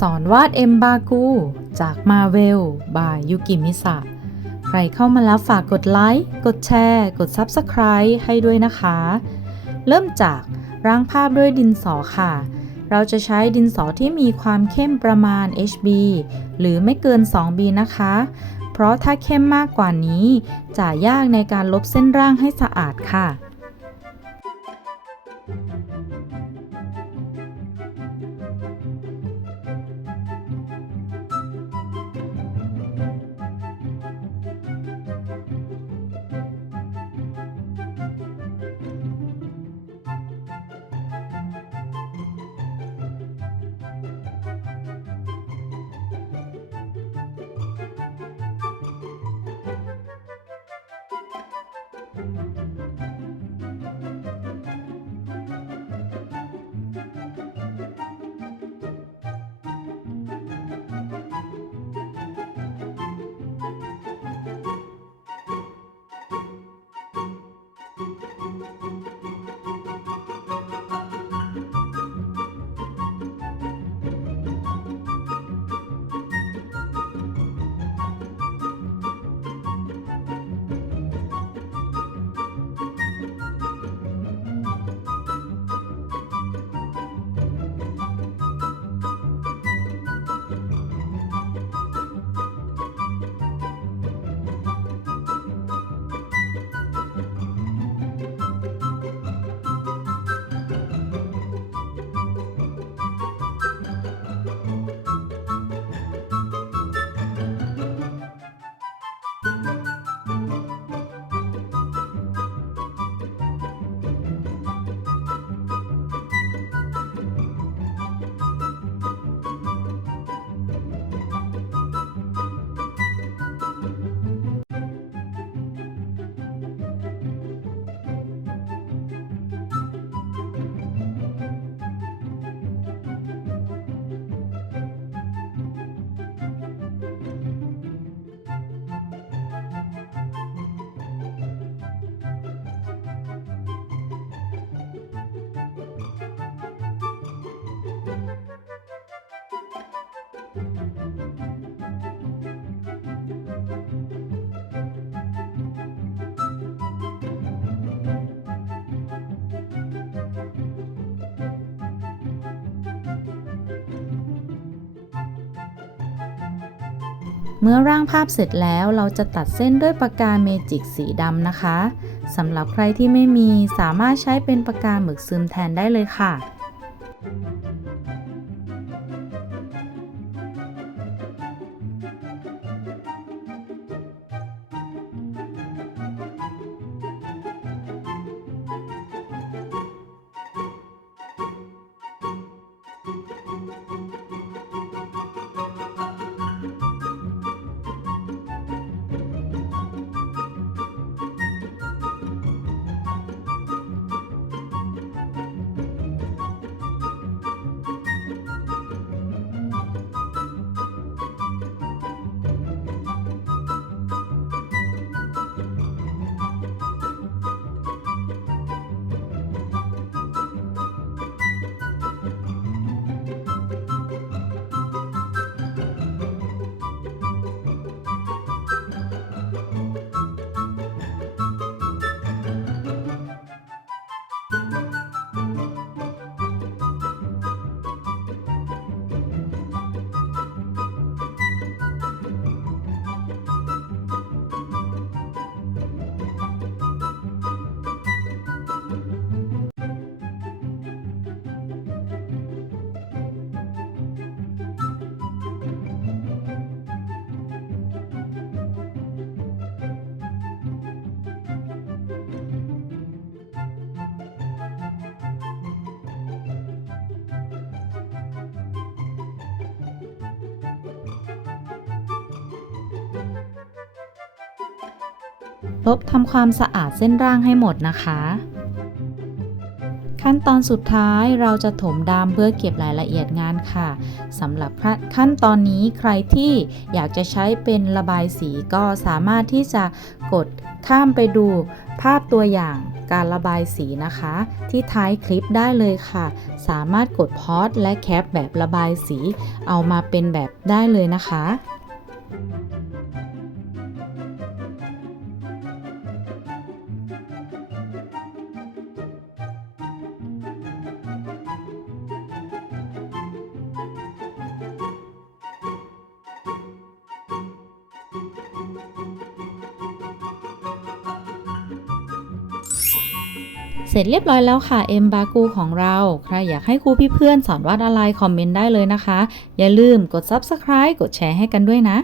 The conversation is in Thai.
สอนวาดเอ็มบากูจากมาเวลบายยุกิมิสะใครเข้ามาแล้วฝากกดไลค์ กดแชร์ กด Subscribe ให้ด้วยนะคะ เริ่มจากร่างภาพด้วยดินสอค่ะ เราจะใช้ดินสอที่มีความเข้มประมาณ HB หรือไม่เกิน 2B นะคะ เพราะถ้าเข้มมากกว่านี้ จะยากในการลบเส้นร่างให้สะอาดค่ะ Música เมื่อร่างภาพเสร็จแล้วเราจะตัดเส้นด้วยปากกาเมจิกสีดำนะคะสำหรับใครที่ไม่มีสามารถใช้เป็นปากกาหมึกซึมแทนได้เลยค่ะ ลบทำความสะอาดเส้นร่างให้หมดนะคะ ขั้นตอนสุดท้ายเราจะถมดำเพื่อเก็บรายละเอียดงานค่ะสำหรับขั้นตอนนี้ใครที่อยากจะใช้เป็นระบายสีก็สามารถที่จะกดข้ามไปดูภาพตัวอย่างการระบายสีนะคะ ที่ท้ายคลิปได้เลยค่ะ สามารถกดพอสและแคปแบบระบายสี เอามาเป็นแบบได้เลยนะคะ เสร็จเรียบร้อยแล้วค่ะเอ็มบากูของเรา ใครอยากให้ครูพี่เพื่อนสอนวาดอะไรคอมเมนต์ได้เลยนะคะ อย่าลืมกด Subscribe กดแชร์ให้กันด้วยนะ